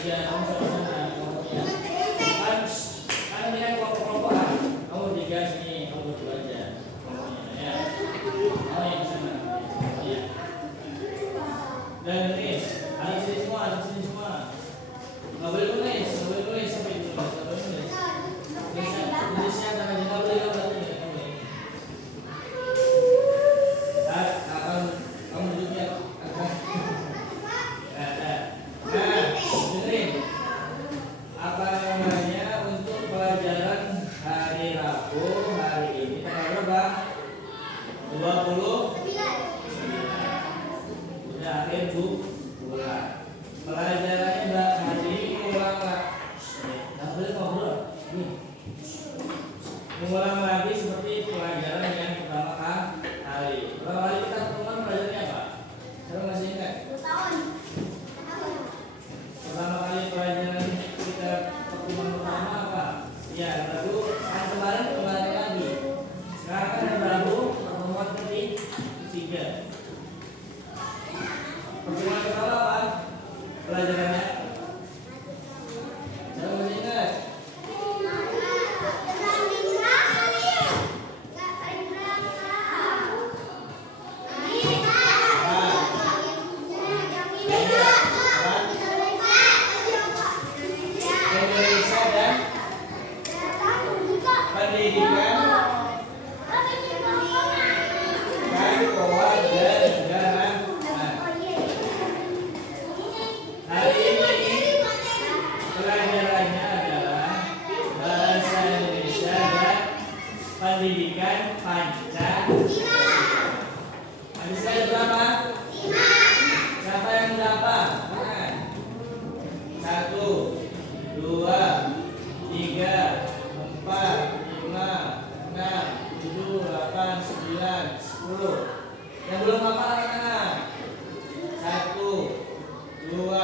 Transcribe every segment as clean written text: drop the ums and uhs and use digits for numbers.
tiga, kamu sama-sama. Kan ini kan kelompok-kelompok lah. Kamu tiga sini, kamu berdua aja. Ya. Oh yang sana. Ya. Dan ini anak sini semua. Nggak boleh nulis sampai itu. Nggak boleh nulis. Tulisnya tangan nggak boleh. Kamu duduknya agak. Dengerin. Apa namanya untuk pelajaran hari Rabu hari ini tanggal berapa? 20. Udah akhir bulan. Pelajarannya Mbak hari ini ulang lagi. Nggak boleh ngobrol. Mengulang lagi seperti pelajaran yang pertama kali. Pertama kali kita temukan pelajarannya apa? Saya masih ingat. Pertama kali pelajaran kita pertemuan pertama apa? Ya, Rabu. Kan kemarin lagi. Sekarang kan Rabu pertemuan ketiga. Pertemuan pertama apa? Pelajarannya. Saya masih ingat. Pendidikan Pancasila. Pancasila ada berapa? 5. Siapa yang berapa? Tangan. 1, 2, 3, 4, 5, 6, 7, 8, 9, 10. Yang belum apa angkat tangan. 1, 2,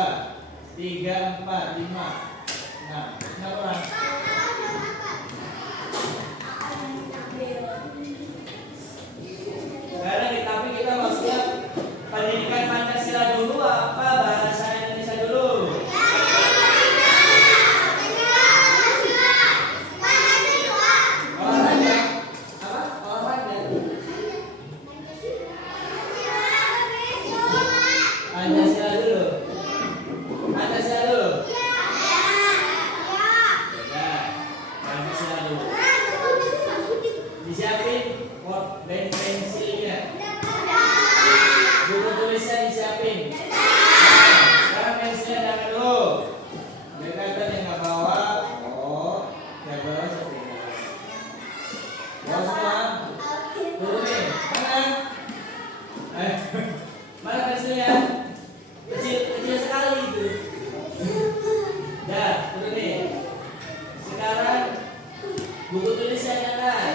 3, 4, 5. Nah, kenapa orang? Sekarang tapi kita maksudnya pendidikan Pancasila dulu apa bahasa Indonesia dulu? Olahraga. Apa? Olahraga. Pancasila dulu. Pancasila dulu. Ya. Pancasila dulu. Disiapin dan pensilnya. Buku tulisnya disiapin. Sekarang pensilnya jangan dulu. Dekatan yang nggak bawa. Oh, nggak bawa siapa? Bawa semua. Turunin. Mana? Mana pensilnya? Kecil sekali itu. Dah, turunin. Sekarang buku tulisnya jangan.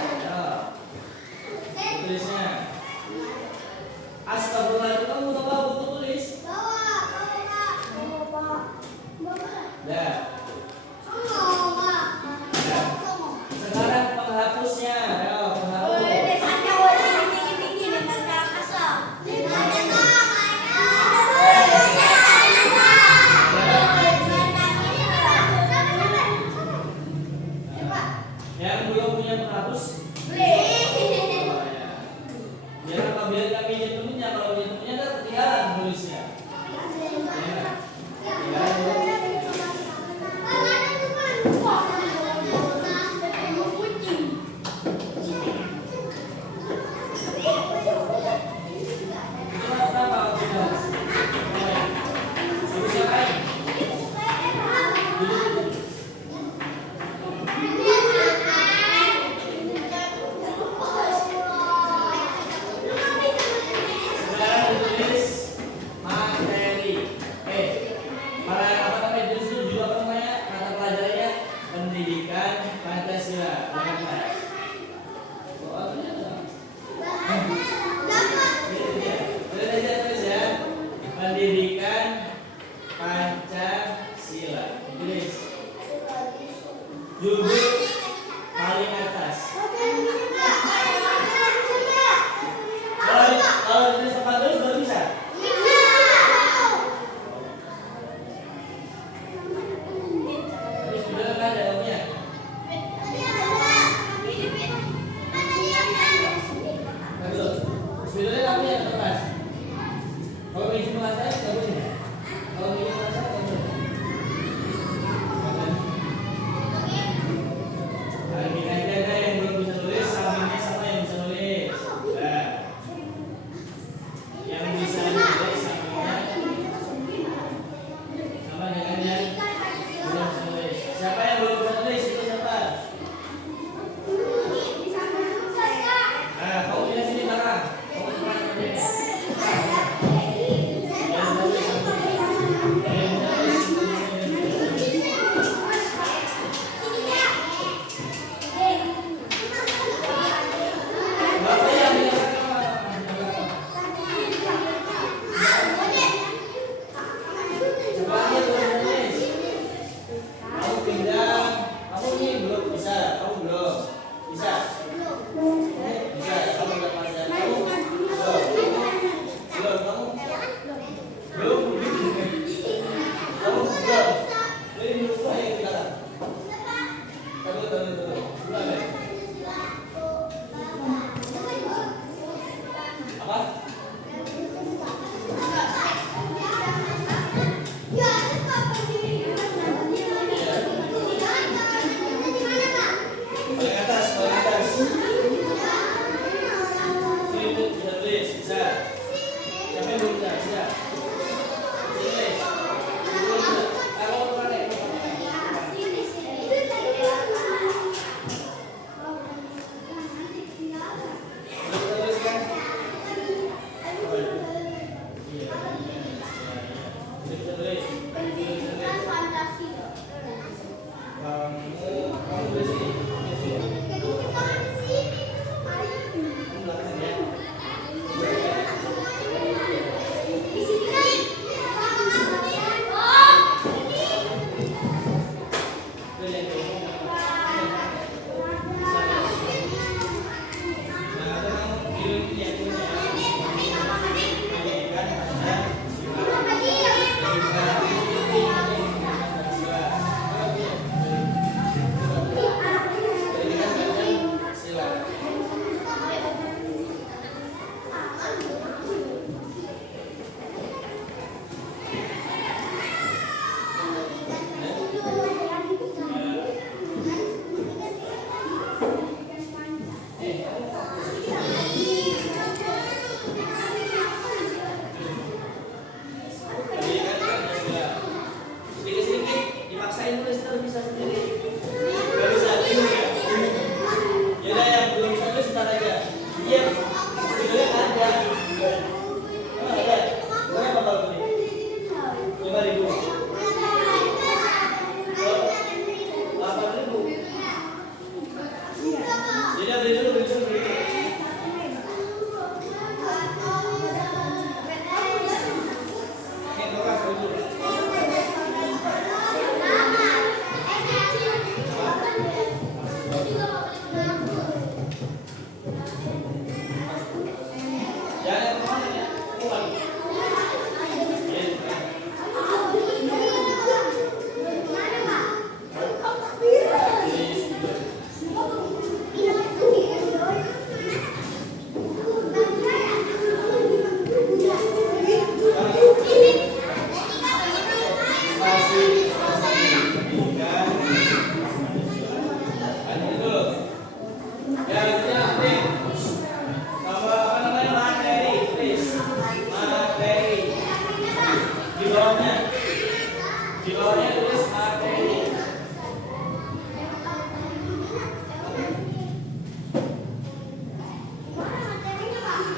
Tulisnya. Astagfirullahaladzim, kamu mau bawa buku tulis? Dah. Sekarang penghapusnya. Ayo, penghapus. Yang belum punya penghapus? Biar apabila nggak pinjam temennya, kalau pinjam temennya kan ketinggalan tulisnya. Pendidikan Pancasila. Tulis. Judul paling atas. Kalau tulis tempat tulis baru bisa.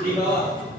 Di bawah.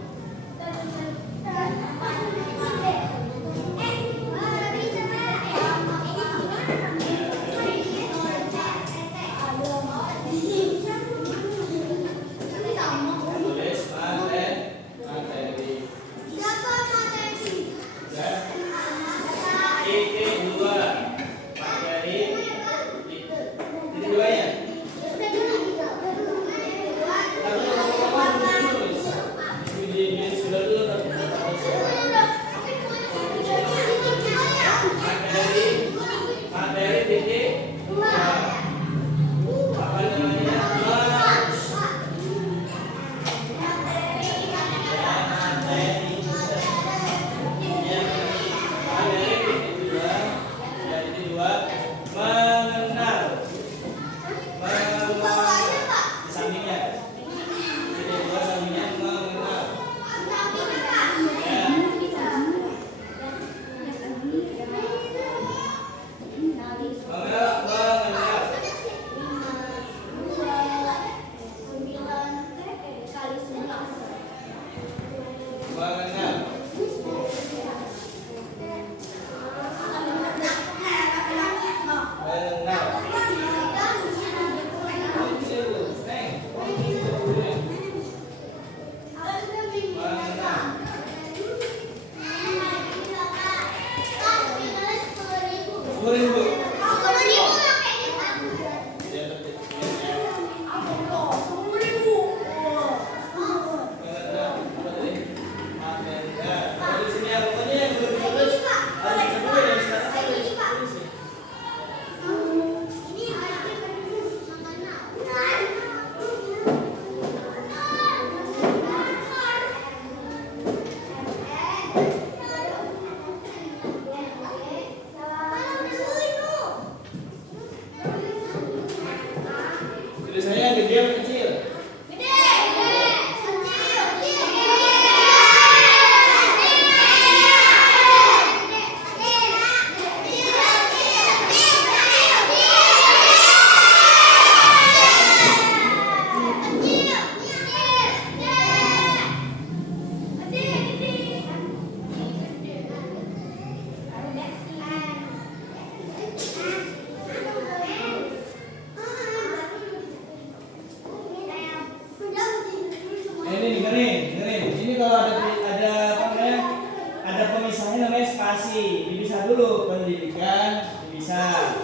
spasi. Dipisah dulu pendidikan, dipisah.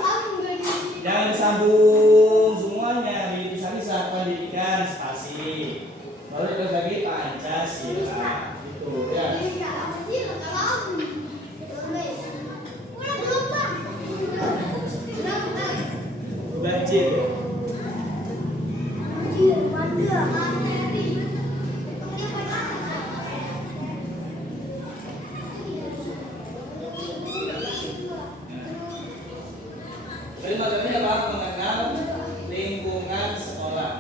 Jangan disambung semuanya, dipisah-pisah pendidikan spasi. Baru terus lagi Pancasila. Itu ya. Banjir. Jadi materinya apa? Mengenal lingkungan sekolah.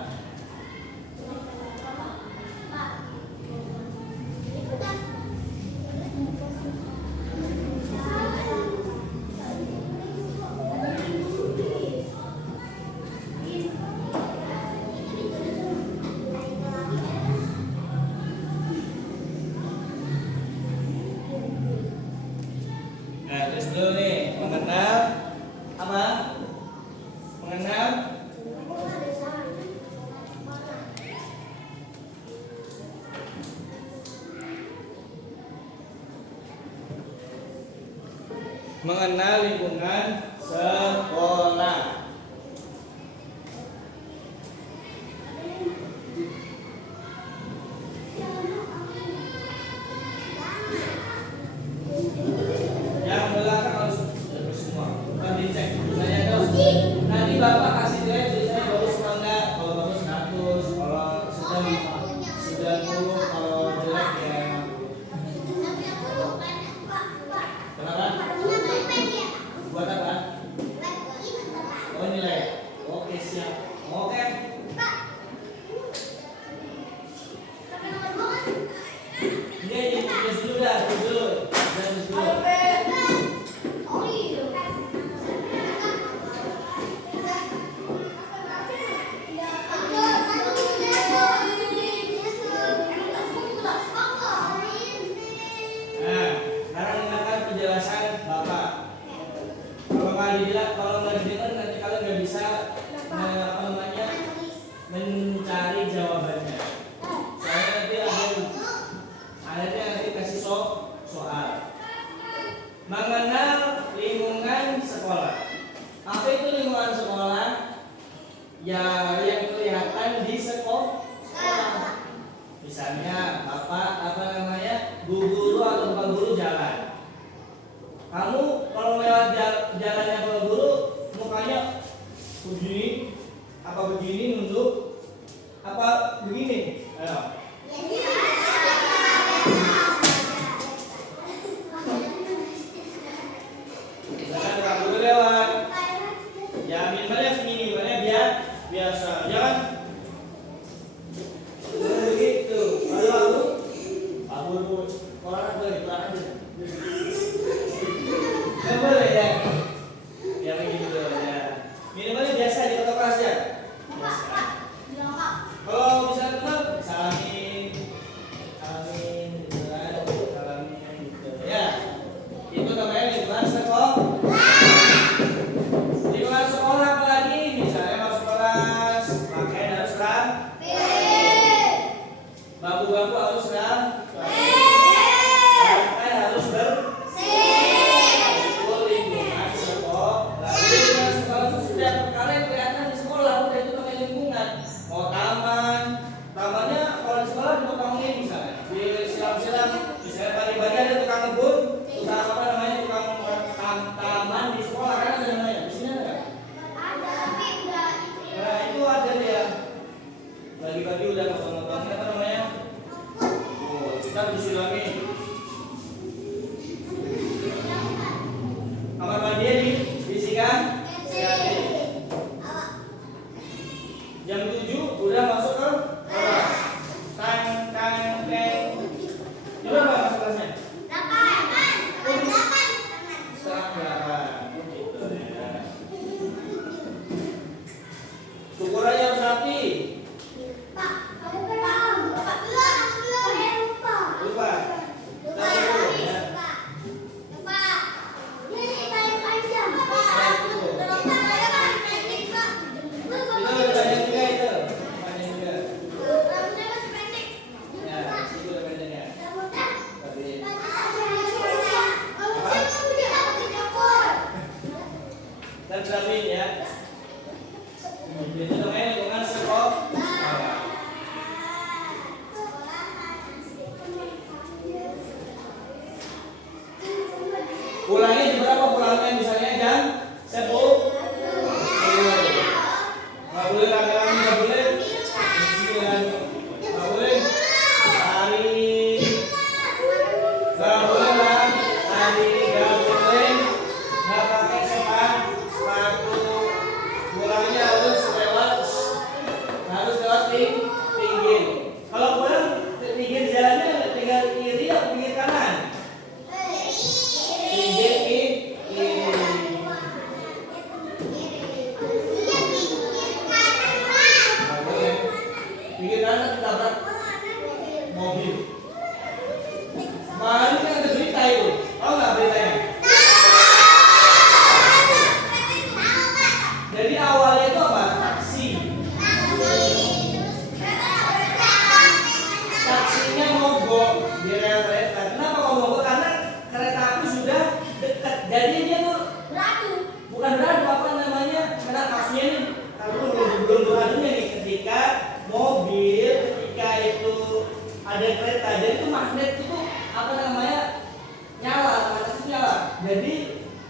Nah, terus dulu nih, mengenal apa? Mengenal lingkungan sekolah. Yang belakang harus semua. Bukan dicek. Saya terus. Nanti Bapak kasih nilai tulisannya bagus apa enggak? Kalau bagus 100, kalau sudah 90, kalau jelek ya. Kenapa? Buat apa? Oh, nilai. Oke, siap. Oke. Ini tulis dulu dah, tulis dulu. Tulis dulu. Nah, sekarang dengarkan penjelasan Bapak. Kalau nggak didengar nanti kalian nggak bisa apa namanya mencari jawabannya. Soalnya nanti akhirnya nanti kasih soal. Mengenal lingkungan sekolah. Apa itu lingkungan sekolah? Ya, yang kelihatan di sekolah. Misalnya Bapak apa namanya, Bu Guru atau Pak Guru jalan. Kamu kalau lewat jalannya Pak Guru, mukanya begini, apa begini nunduk, apa begini? Ayo. Misalnya Pak Guru lewat, ya minimalnya segini, minimalnya biasa, jangan begitu. Lalu Pak Guru orang boleh aja. Nggak boleh ya. Ya begitu ya. Minimalnya biasa di kota kelas ya. Biasa. Kalau misalnya teman salamin, gitu kan, salamin gitu ya. Itu namanya lingkungan sekolah. Lingkungan sekolah apa lagi? Misalnya masuk kelas, pakaian harus rapi. Bangku-bangku harus rapi. Lantai harus bersih. Itu lingkungan sekolah. Lingkungan sekolah itu setiap kalian kelihatan di sekolah udah itu namanya lingkungan. Mau tamannya kalau di sekolah dipotongin misalnya, di silam-silam, misalnya pagi-pagi ada tukang kebun, tukang apa namanya, tukang Salamin ya. Itu namanya lingkungan sekolah. Pulangnya di berapa pulangnya misalnya jam 10. Nggak boleh rame-rame, nggak boleh. Nggak boleh hari, nggak boleh lah hari, nggak boleh nggak pakai sepatu. Pulangnya harus lewat pinggir. Kalau pulang pinggir jalannya tinggal kiri atau pinggir kanan? Pinggir kiri. Nggak boleh. Pinggir kanan ditabrak mobil. Kemarin kan ada berita itu, tahu nggak beritanya? Jadi awalnya itu apa? Taksinya mogok di rel kereta. Kenapa kok mogok? Karena kereta api sudah dekat. Jadi dia tuh bukan beradu apa namanya? Karena taksinya ini belum beradunya nih ketika mobil, ketika itu ada kereta. Jadi itu magnet itu apa namanya? Nyala, magnet itu nyala. Jadi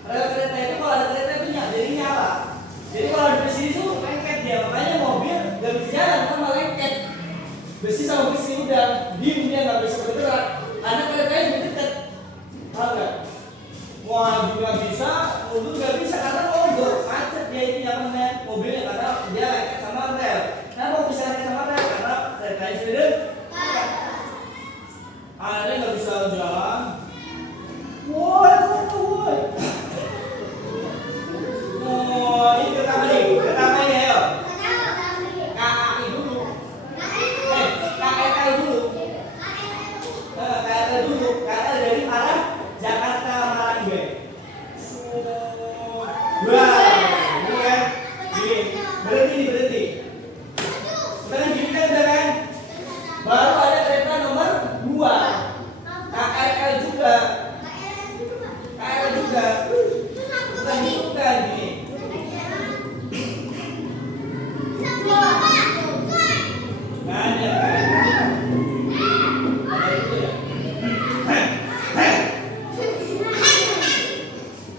rel kereta itu kalau ada kereta itu nyala, jadi nyala. Jadi kalau ada besi itu lengket dia, makanya mobil nggak bisa jalan karena lengket. Besi sama besi udah diem, dia nggak bisa bergerak karena keretanya sudah dekat. Tahu nggak? Wah juga bisa, mundur nggak bisa karena mogok, macet dia itu yang namanya mobilnya karena dia lengket sama rel. Kenapa bisa lengket sama rel? Karena keretanya sudah dekat. Akhirnya nggak bisa jalan. Woi. Ini pertama nih, ayo. KAI dulu. KRL dulu. KRL dulu. KRL dari arah Jakarta Marangge. Wah, ini kan. Berhenti. Udah kan gini kan udah kan? Baru ada kereta nomor 2. KRL juga. Bukan gini. Nggak ada kan? Ada itu ya.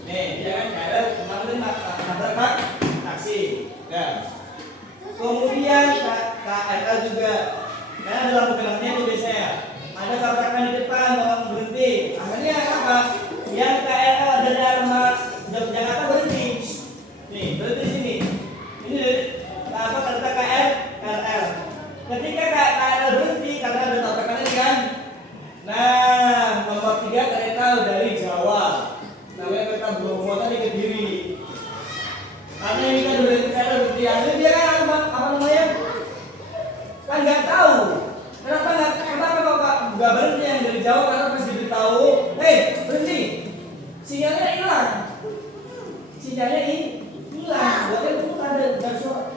Nih, dia kan KRL kemarin nabrak taksi. Ya. Kemudian KRL juga. Karena ada lampu merahnya itu biasanya. Ada tabrakan di depan, orang berhenti. Akhirnya apa? Yang KRL ada Dharma Jakarta berhenti. Nih, berhenti sini. Ini apa kata KRL. Ketika KRL berhenti karena ada tabrakan ini kan. Nah, nomor 3 kereta dari Jawa. Namanya kereta Bromo tadi ke Kediri. Karena ini kan udah berhenti. Akhirnya dia kan apa namanya? Kan nggak tahu. Kenapa kok nggak berhenti yang dari Jawa? Karena pas diberitahu, berhenti. Sinyalnya hilang. Buatnya itu ada suara.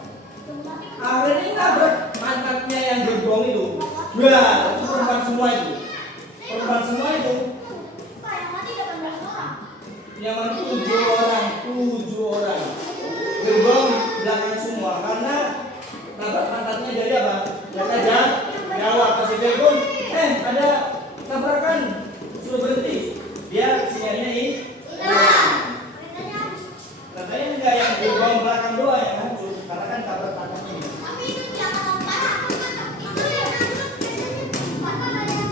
Akhirnya nabrak mantapnya yang gerbong itu. Wah, itu perempuan semua itu. Yang mati 7 orang. Gerbong belakang semua karena nabrak mantapnya dari apa? Kereta Jawa. Pas telepon, ada tabrakan, suruh berhenti. Dia sinyalnya hilang. Katanya enggak yang gerbong belakang doang yang hancur karena kan tabrak-tabraknya.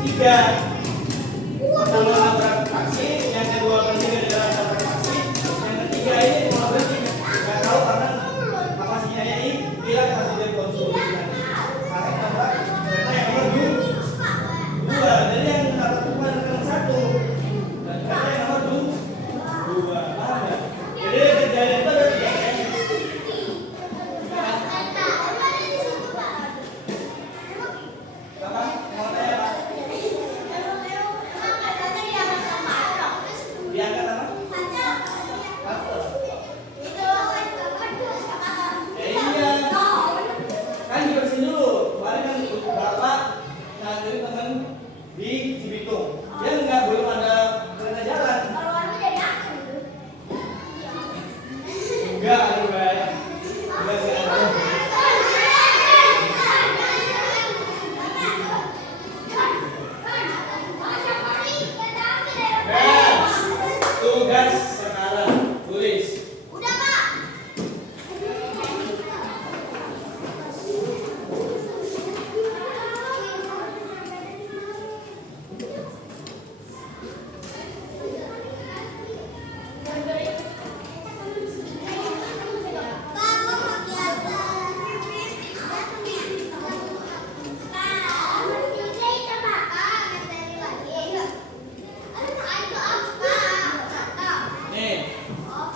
3. Pertama nabrak taksi, yang kedua berhenti gara-gara nabrak taksi, yang ketiga ini mau berhenti nggak tahu karena apa sinyalnya hilang pas telepon suruh berhenti. Karena nabrak kereta yang nomor 2. Jadi yang nabrak bukan kereta 1 dan kereta yang nomor 2.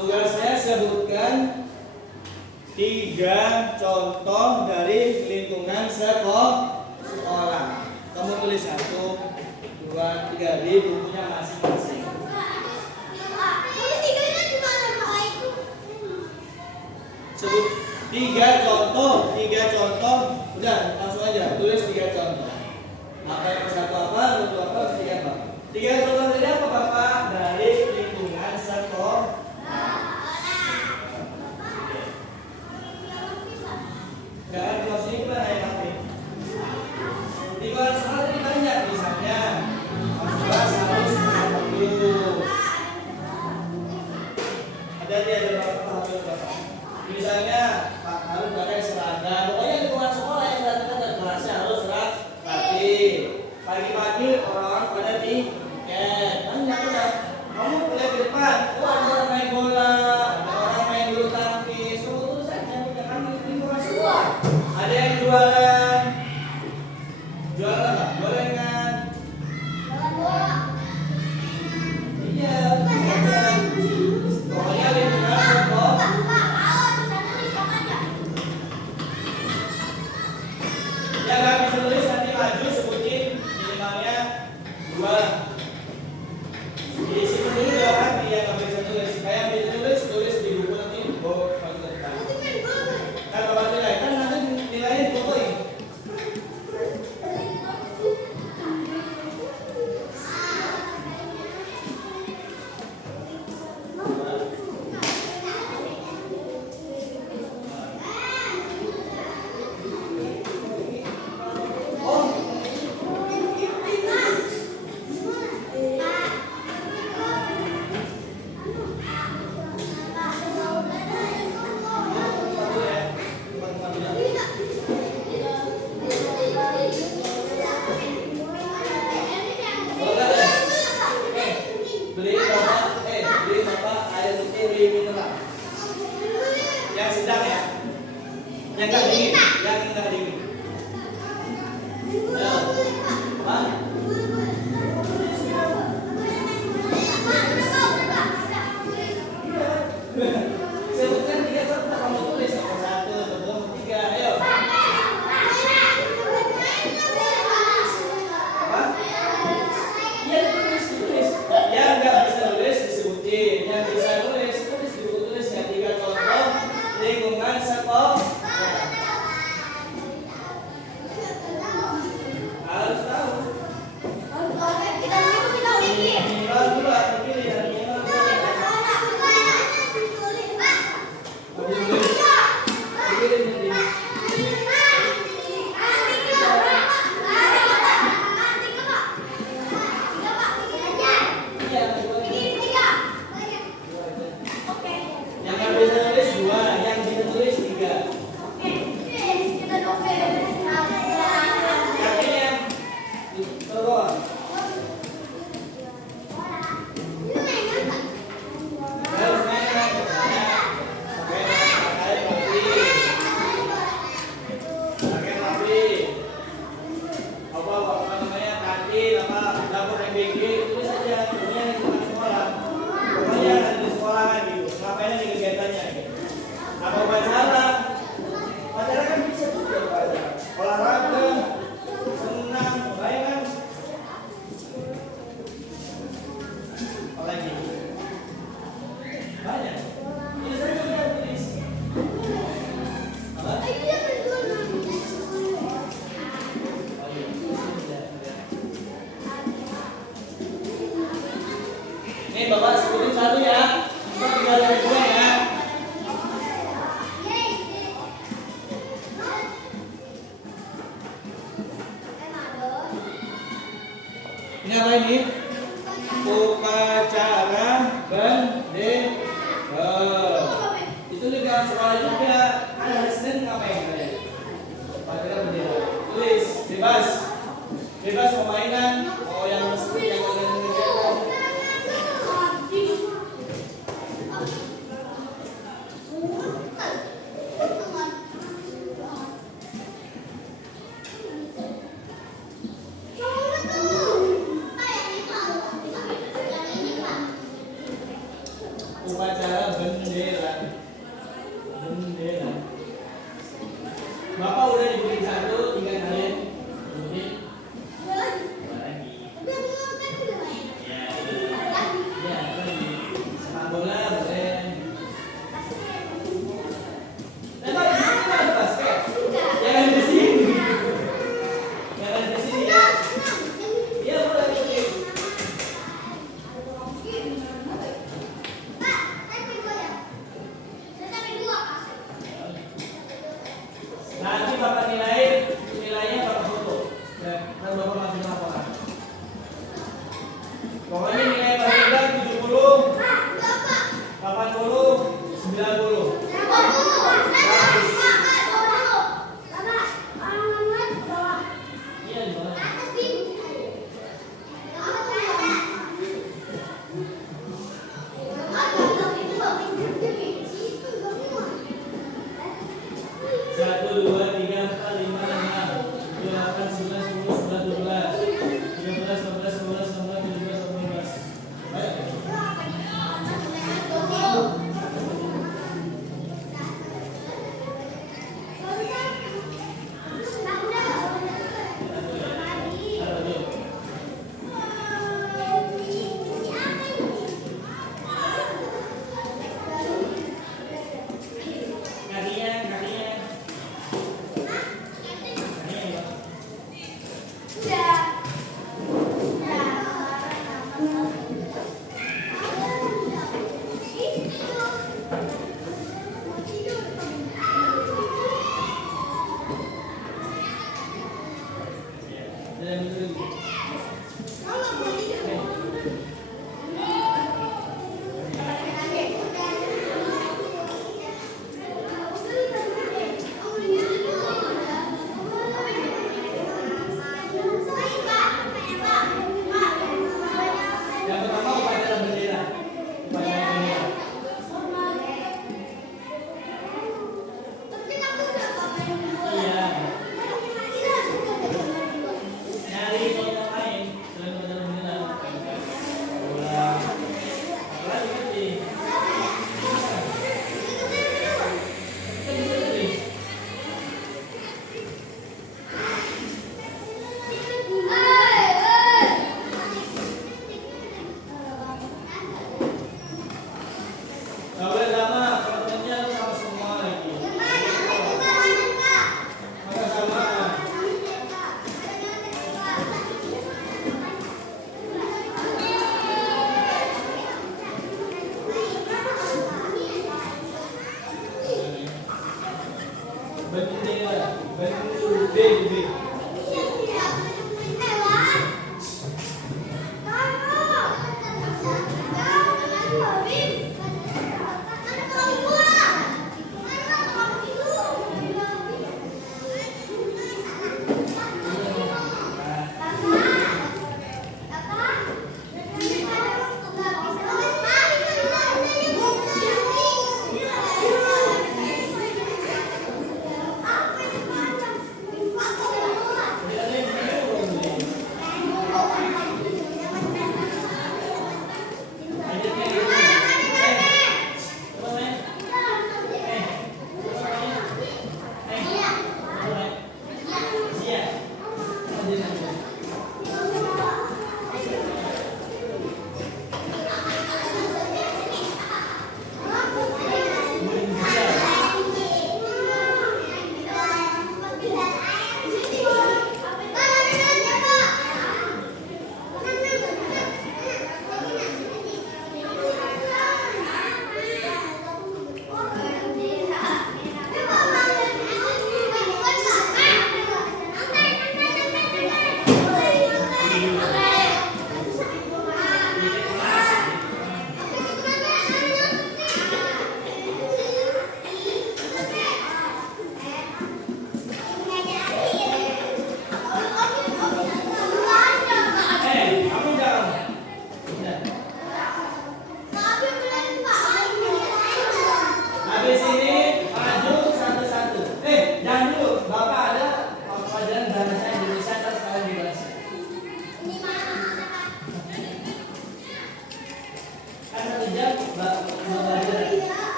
Tugasnya sebutkan 3 contoh dari lingkungan sekolah. Kamu tulis 1, 2, 3 di bukunya masing-masing. Sebut 3 contoh. Udah, langsung aja tulis 3 contoh. Apa yang satu apa, satu apa, 3 apa? 3 contoh dari apa, Bapak? Dari lingkungan sekolah. Jangan closing lah ya, Pak. Di luar sekolah ini banyak, misalnya kelas harus dulu. Ada beberapa Bapak. Misalnya Pak harus pakai seragam. Pokoknya lingkungan sekolah yang datang kelasnya harus rapi. Pagi-pagi orang pada tiket. Tanya udah, kamu boleh ke depan. Oh, ada orang main bola, ada orang main bulu tangkis. Kamu tulis aja punya kami lingkungan sekolah. Ada yang jualan. Jualan apa? Gorengan. Iya, jualan. Pokoknya lingkungan sekolah. Ya nggak bisa tulis nanti maju sebutin minimalnya 2. Di situ dulu ya kan yang nggak bisa tulis. Kayak bisa tulis di buku nanti bawa maju ke depan. Kan bapak nilai kan nanti nilainya difotoin. Beli bapak air putih mineral. Yang sedang ya. Yang nggak dingin. Ya. Hah? Sebutkan 3 contoh, kamu tulis 1, 2, 3. Ayo. Apa? Iya tulis. Yang nggak bisa nulis disebutin. Yang bisa nulis di buku tulisnya 3 contoh lingkungan sekolah. Harus tahu. Minimal dulu dipilih dan minimal yang nggak bisa nulis 2, yang bisa nulis 3. Yakin ya? Terus. Harus main pakai rapi. Apa namanya kantin apa dapur MBG tulis saja. Pokoknya lingkungan sekolah. Pokoknya ada di sekolahan gitu. Ngapain aja kegiatannya gitu. Apa upacara? Upacara kan bisa juga upacara. Olahraga, senang, baik kan? Apa lagi? Banyak. Ini saya juga tulis. Apa? Nih Bapak sebutin 1 ya. Kita tinggal dari 2 ya. Ini apa ini? Upacara bendera. upacara bendera. Bendera. Bapak udah dibikin satu, tinggal kalian bikin dua lagi. Ya, ya, lagi. Sepak bola boleh. Tembak di sini kan basket. Jangan di sini. Jangan di sini ya. Iya boleh bikin.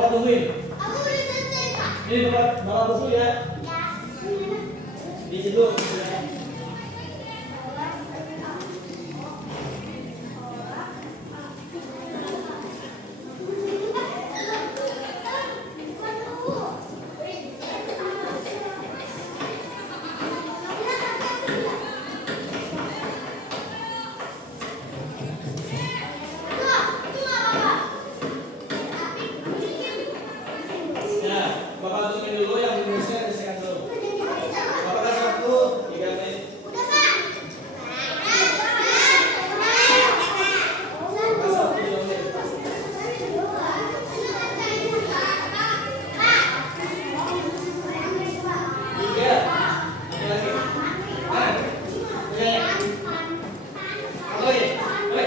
Bapak tungguin. Aku udah selesai, Pak. Ini bapak buku ya. Di situ. Ya, bapak tungguin dulu yang Indonesia disekan dulu. Bapak kasih waktu 3 menit. Kasih waktu 3 menit. Tiga. Satu lagi. Oke. Oke. Oke.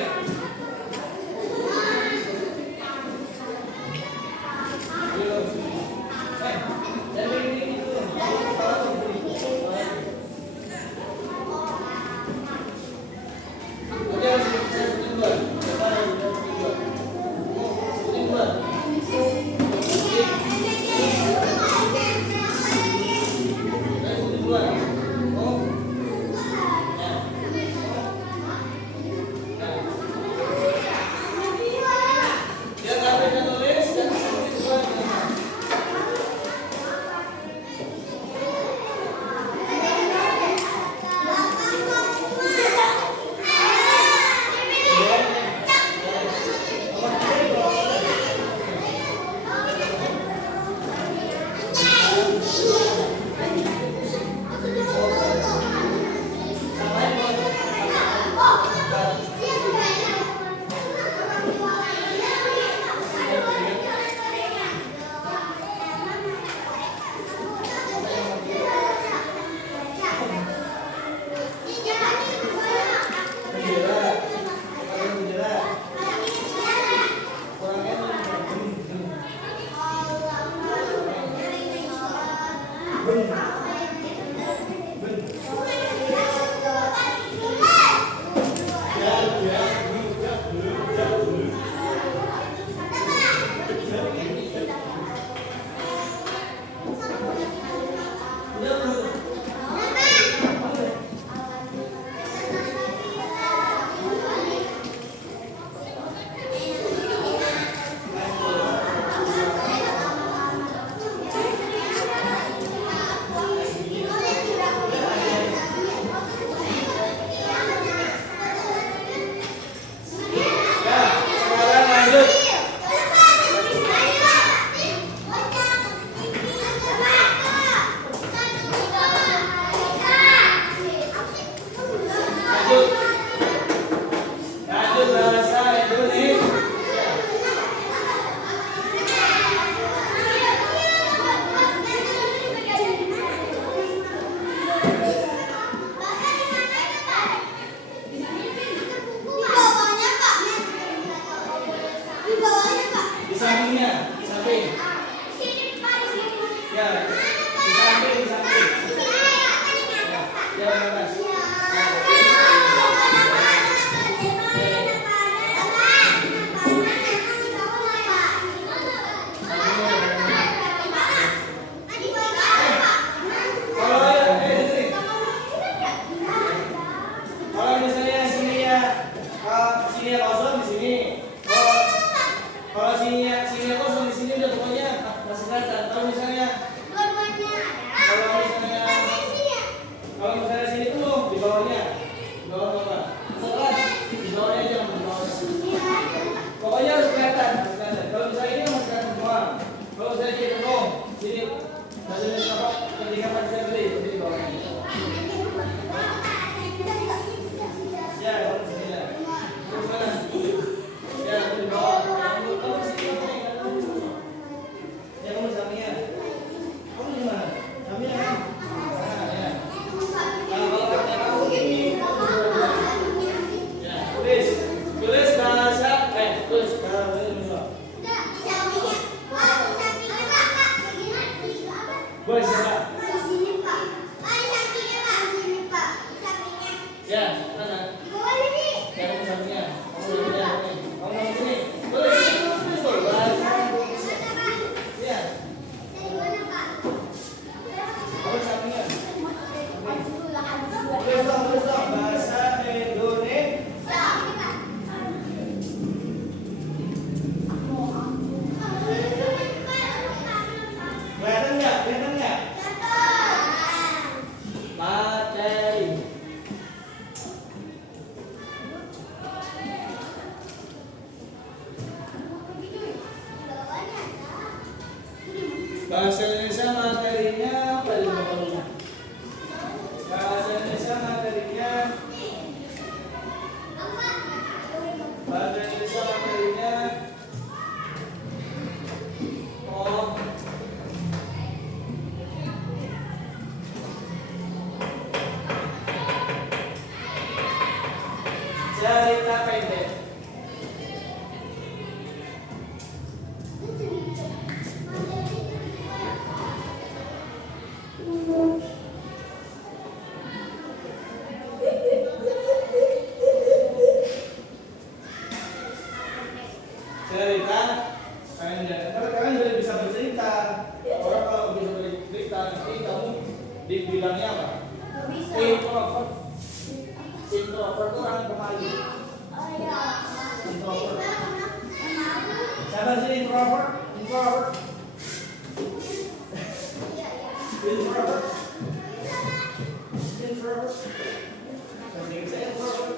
Sekarang lanjut. Lanjut. Lanjut bahasa Indonesia. Di sampingnya, di samping. Ya, di samping, di samping. Ya, Mas. Kalau misalnya sininya sininya kosong di sini. Kalau sininya kosong di sini udah pokoknya masih kelihatan. Kalau misalnya kalau misalnya sini tuh di bawahnya, di bawah apa? Setelah di bawahnya aja, di bawahnya. Pokoknya harus kelihatan, harus kelihatan. Kalau misalnya ini masih kelihatan semua. Kalau misalnya kita kosong, sini masih apa? Ketika masih beli di bawahnya. Ya, kalau di sini ya. Terus mana? Ya, di bawah. Kamu di sini apa? Ya, kamu di sampingnya. Kamu di mana? Sampingnya kan? Nah, ya. Kalau kamu begini, ya, tulis bahasa, tulis bahasa Indonesia. Boleh siapa? Ya, mana? Ya, kamu sampingnya. Kamu di sini. Kamu di sini. Tulis bahasa Indonesia. Bahasa Indonesia materinya apa di bawahnya? Bahasa Indonesia materinya. Bahasa Indonesia materinya. Oh. Cerita pendek. Cerita pendek. Karena kalian sudah bisa bercerita. Orang kalau bisa bercerita, nanti kamu dibilangnya apa? Introvert. Introvert itu orang pemalu. Introvert. Siapa sih introvert? Introvert. Introvert. Introvert. Saya introvert.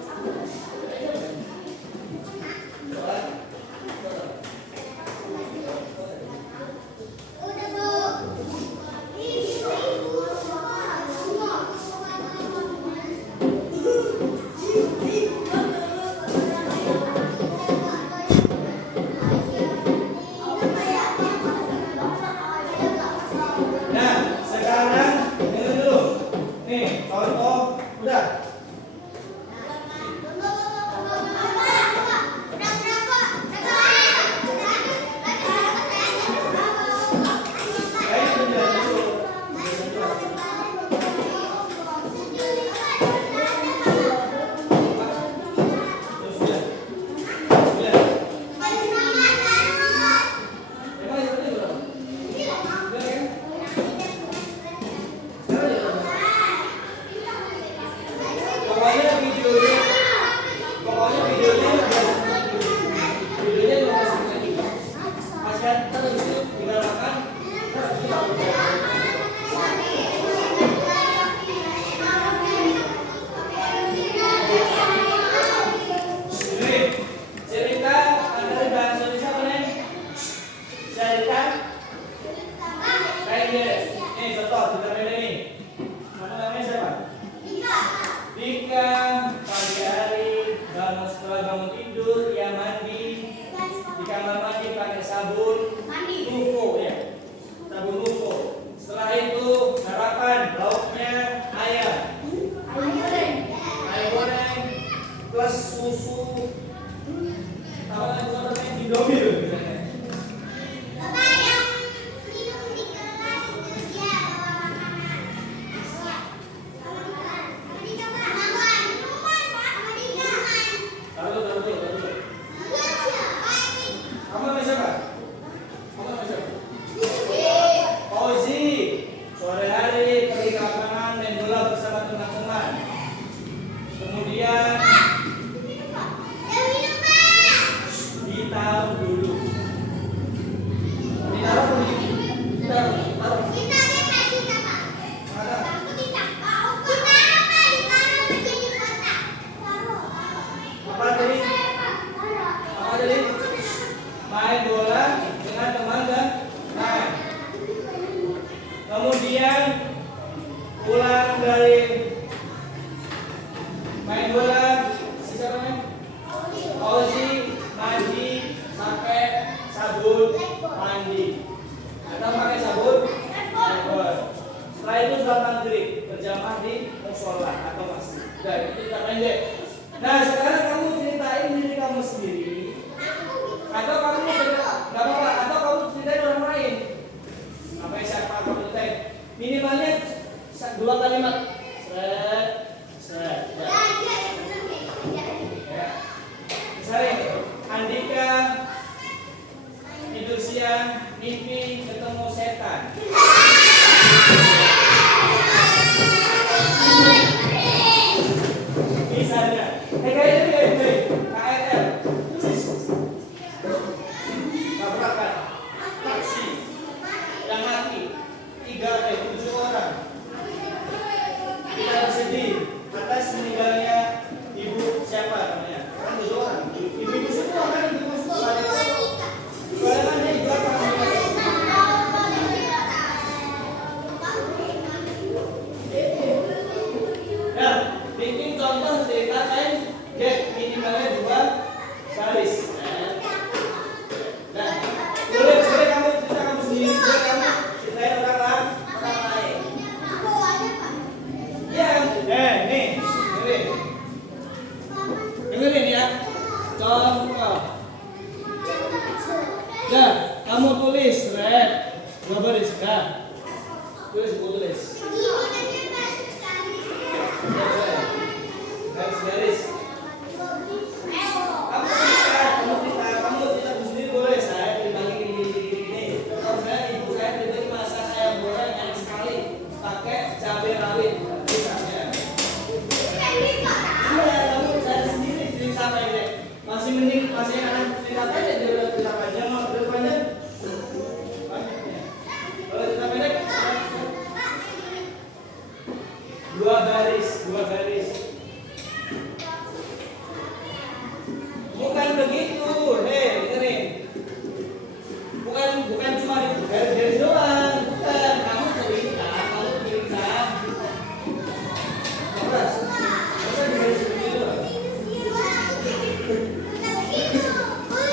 Nah, sekarang ini dulu. Nih, contoh udah. Kayak udah dulu. Terus udah. Udah. Emang seperti itu? Udah kan? Pokoknya videonya videonya 15 menit. Pas kan terus tinggal makan. Ini cerita dari bahasa Indonesia apa nih? Cerita pendek. Nih contoh cerita pendek nih. Nama namanya siapa? Dika. Pagi hari setelah bangun tidur ia mandi di kamar mandi pakai sabun Nuvo ya, sabun Nuvo. Setelah itu sarapan, lauknya ayam goreng plus susu apa lagi seperti Indomie loh misalnya. Taruh. Kamu nama siapa? Ozi. Sore hari pergi ke lapangan main bola bersama teman-teman. Kemudian ditaruh dulu. Ditaruh. Mana? Apa tadi? Main bola dengan teman dan main. Kemudian pulang dari main bola, siapa namanya? Ozi mandi pakai sabun mandi atau pakai sabun Lifebuoy. Setelah itu sholat maghrib berjamaah di musola atau masjid. Dan itu cerita pendek. Nah sekarang kamu ceritain diri kamu sendiri. Atau kamu nggak apa-apa, atau kamu ceritain orang lain. Apa yang siapa kamu ceritain? Minimalnya 2 kalimat. Seret. Ya. Misalnya Andika tidur siang, mimpi ketemu setan. Misalnya, KRL. Tabrakan. Taksi. Yang mati. 7 orang. Kita bersedih atas meninggalnya ibu siapa namanya? Kan 7 orang. Ibu semua kan, ibu semua. Soalnya kan dia di belakang. Nah, kamu tulis red. Dua baris, dah. Tulis, aku tulis. Garis. Kamu tidak sendiri boleh. Saya dibagi gini. Kalau saya ibu saya dibagi masak ayam goreng enak sekali pakai cabai rawit. Misalnya. Iya, kamu saya sendiri cerita pendek. Masih mending masih anak cerita pendek dia udah cerita panjang, mau cerita panjang. Kalau cerita pendek, dua garis. Bukan begitu, dengerin. Bukan cuma di garis doang, bukan. Kamu cerita. Terus, masa di garis begitu?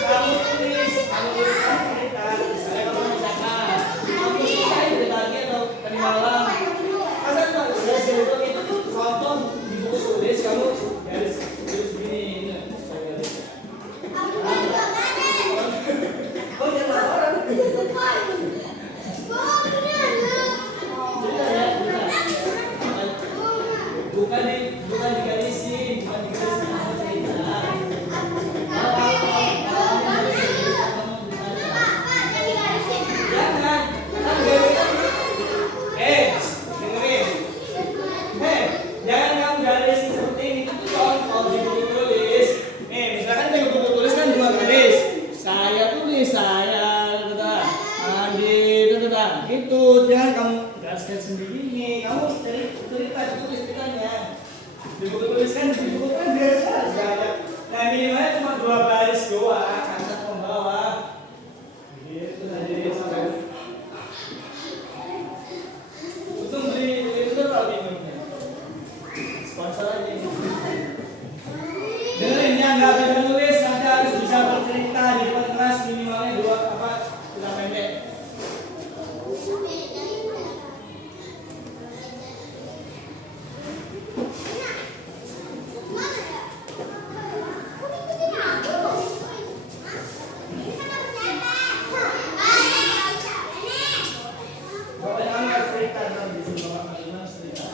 Kamu tulis cerita. Misalnya kamu misalkan, kamu cerita itu pagi atau tadi malam. Masa cuma garis itu tuh contoh di buku tulis kamu garis begini. Oh jangan orang. Bukan digarisin, kamu cerita. Jangan, dengerin. Jangan kamu garisin seperti ini. Itu contoh di buku tulis. Misalkan di buku tulis kan dua garis. Saya tulis, Andi, gitu. Jangan kamu gariskan sendiri nih. Kamu cerita tulis ceritanya. Di buku tulis kan biasa saja. Nah minimalnya cuma dua baris doang, atas ke bawah. Gitu aja sampai. Untung beli itu kalau minumnya. Sponsor aja ini. Dengerin ya, nggak bisa nulis, nanti harus bisa bercerita di depan kelas minimalnya dua cerita pendek. Pokoknya harus cerita nanti di sini harus cerita.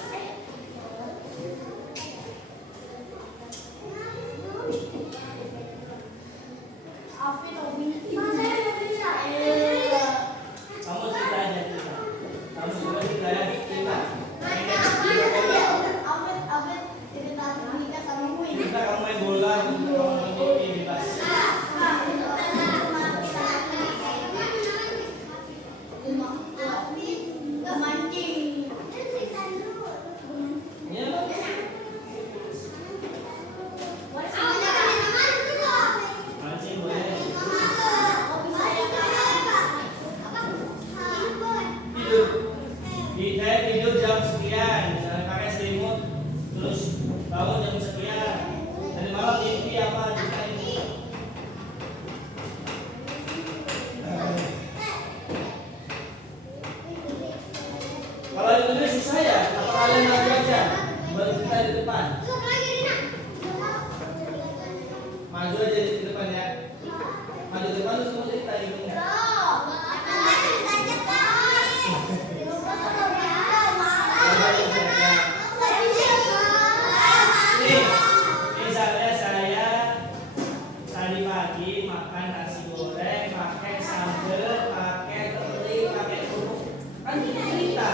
Kamu cerita aja cerita. Kamu juga cerita ya cerita. Cerita kamu main bola, kamu main hoki bebas. Ya. Mancing boleh. Saya tidur jam sekian, misalnya pakai selimut, terus bangun jam sekian. Dari malam mimpi apa cerita itu? Kalau ditulis susah ya, apa kalian maju aja? Baru cerita di depan. Maju aja di depan ya. Maju di depan terus kamu cerita hidungnya. Misalnya saya tadi pagi makan nasi goreng pakai sambal, pakai teri, pakai kerupuk. Kan itu cerita.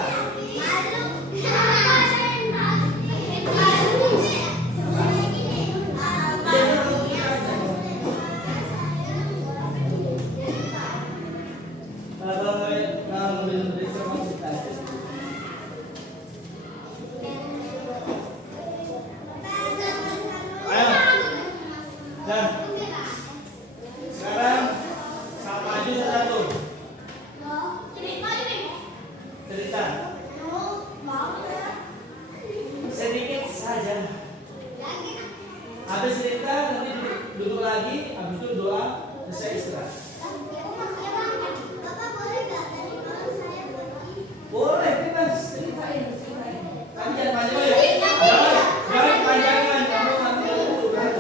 Habis cerita nanti duduk lagi, habis itu doa, selesai istirahat. Boleh, bebas, ceritain. Tapi jangan panjang ya. Jangan panjangan, kamu nanti boleh.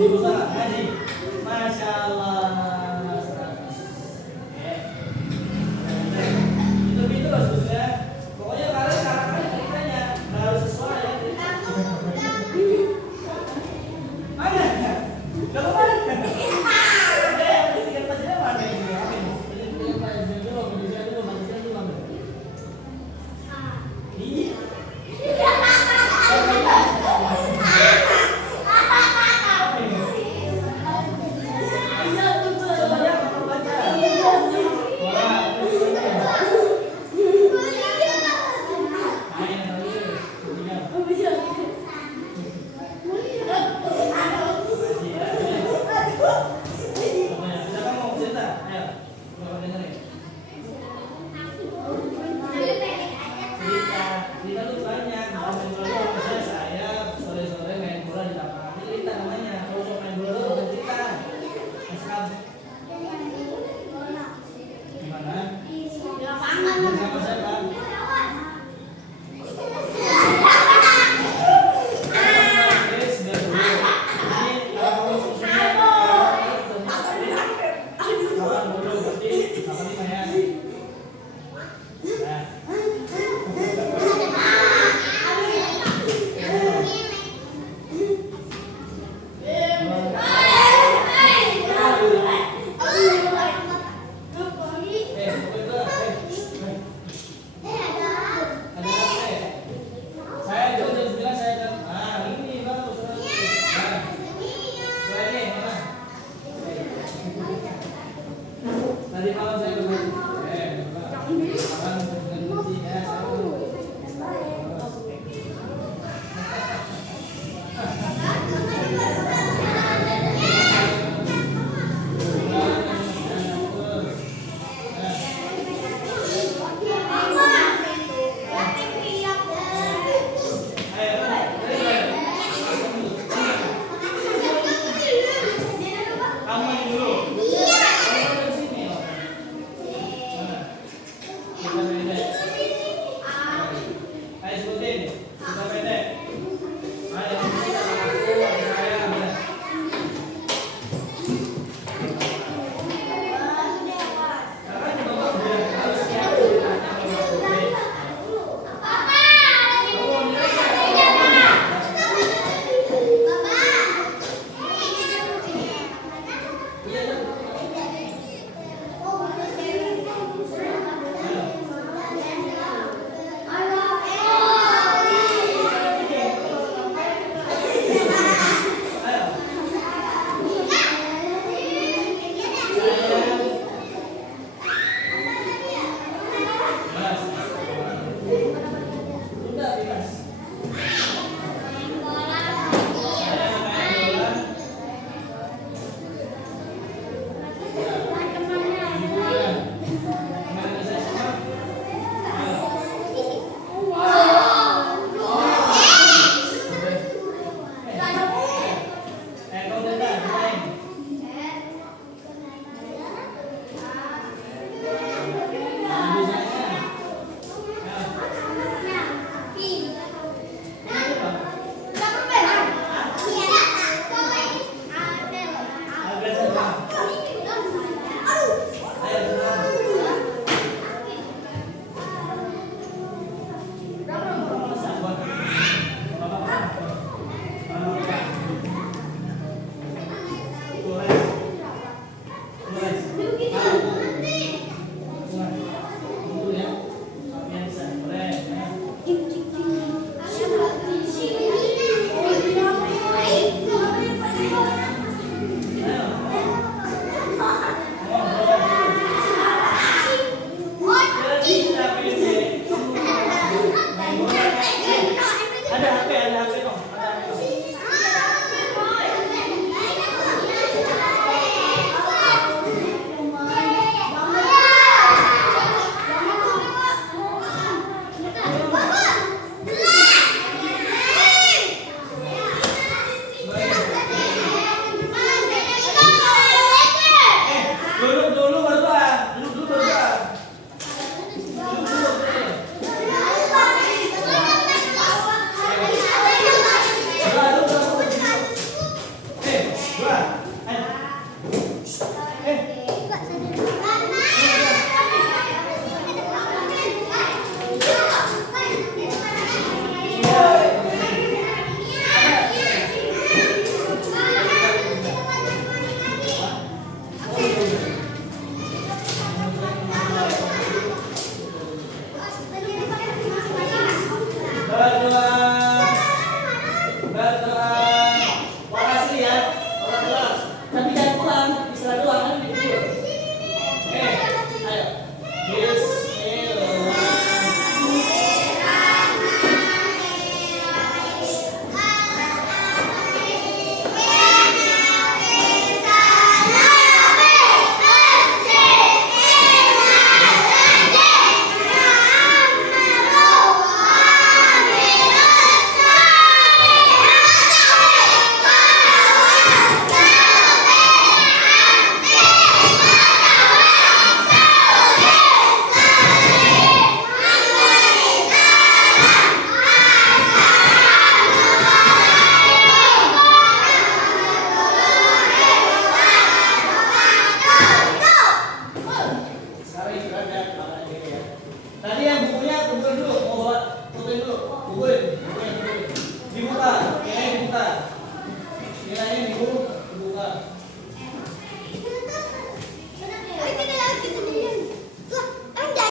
Dibuka ngaji. Masya Allah. 100. Oke. Itu loh sebetulnya. Pokoknya kalian karakternya ceritanya harus sesuai ya. Mana? Gak kemana? itu. Kumpulin.